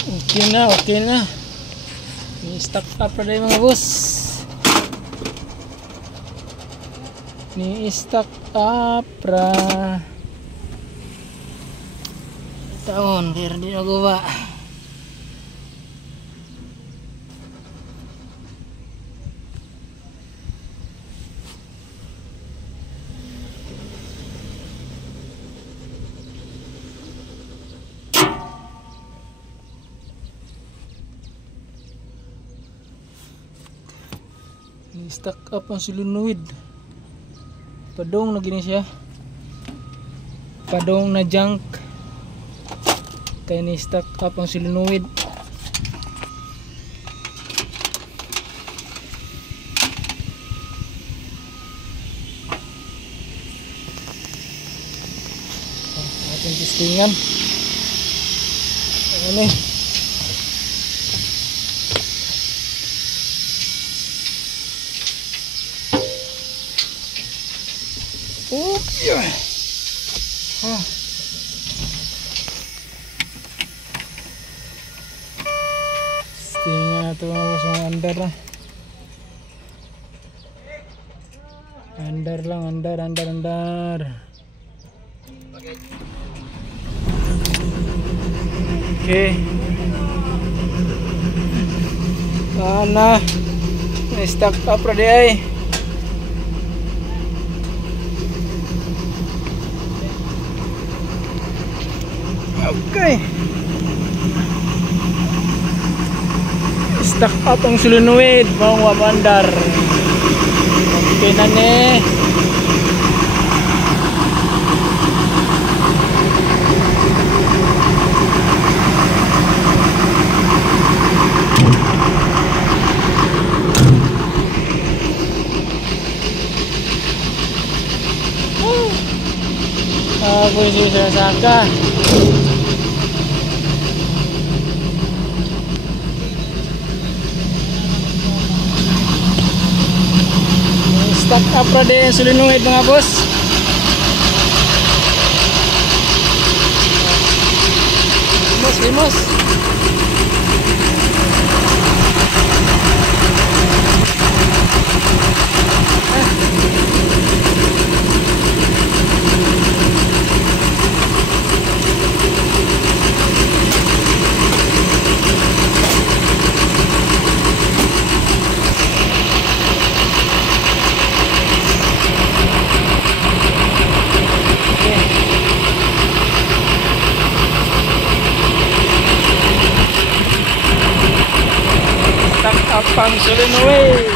Okay na, okay na. Ni-stack up na rin mga boss. Ni-stack up ra. Taon, kaya hindi nagawa. Ni-stack up ang solenoid. Padong na gini siya. Padong na junk. Kaya ni-stack up ang solenoid. Ating testingan. Ano eh. Oh, yeah. Ah. Tingnan ito mga boss, mga under na. Under lang, under. Okay. Sana na-stack up ready ay. Okay. Stack up ang solenoid mga wabandar. Okay na ni. Ako yung sinasaka. Stack up ra din solenoid mga boss. Limos. Pang solenoid.